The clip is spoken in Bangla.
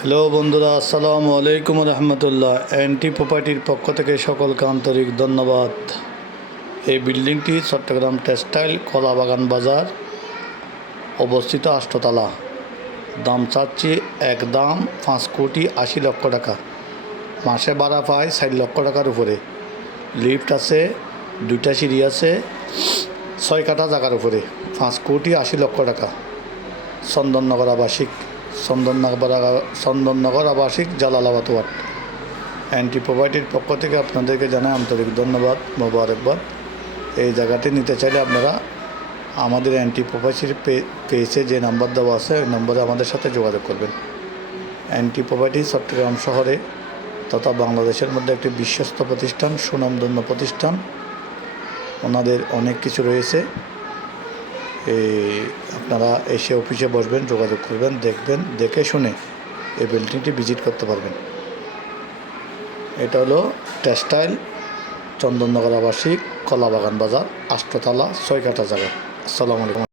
হ্যালো বন্ধুরা, আসসালামু আলাইকুম রহমতুল্লাহ। এনটি প্রপার্টির পক্ষ থেকে সকলকে আন্তরিক ধন্যবাদ। এই বিল্ডিংটি চট্টগ্রাম টেক্সটাইল কলাবাগান বাজার অবস্থিত 8 তলা। দাম চাচ্ছি একদম 5,80,00,000 টাকা। মাসে ভাড়া পায় 4 লক্ষ টাকার উপরে। লিফট আছে, 2টা সিঁড়ি আছে, 6 কাঠা জায়গার উপরে। 5,80,00,000 টাকা। চন্দননগর আবাসিক জালালাবাদ ওয়ার্ড। এনটি প্রপার্টির পক্ষ থেকে আপনাদেরকে জানাই আন্তরিক ধন্যবাদ, মোবারকবাদ। এই জায়গাটি নিতে চাইলে আপনারা আমাদের এনটি প্রপার্টির পেজে যে নাম্বার দেওয়া আছে ওই নম্বরে আমাদের সাথে যোগাযোগ করবেন। এনটি প্রপার্টি চট্টগ্রাম শহরে তথা বাংলাদেশের মধ্যে একটি বিশ্বস্ত প্রতিষ্ঠান, সুনামধন্য প্রতিষ্ঠান। ওনাদের অনেক কিছু রয়েছে। আপনারা এসে অফিসে বসবেন, যোগাযোগ করবেন, দেখবেন, দেখে শুনে এই বিল্ডিংটি ভিজিট করতে পারবেন। এটা হলো টেক্সটাইল চন্দননগর আবাসিক কলাবাগান বাজার 8 তলা 6 কাঠা জায়গা। আসসালামু আলাইকুম।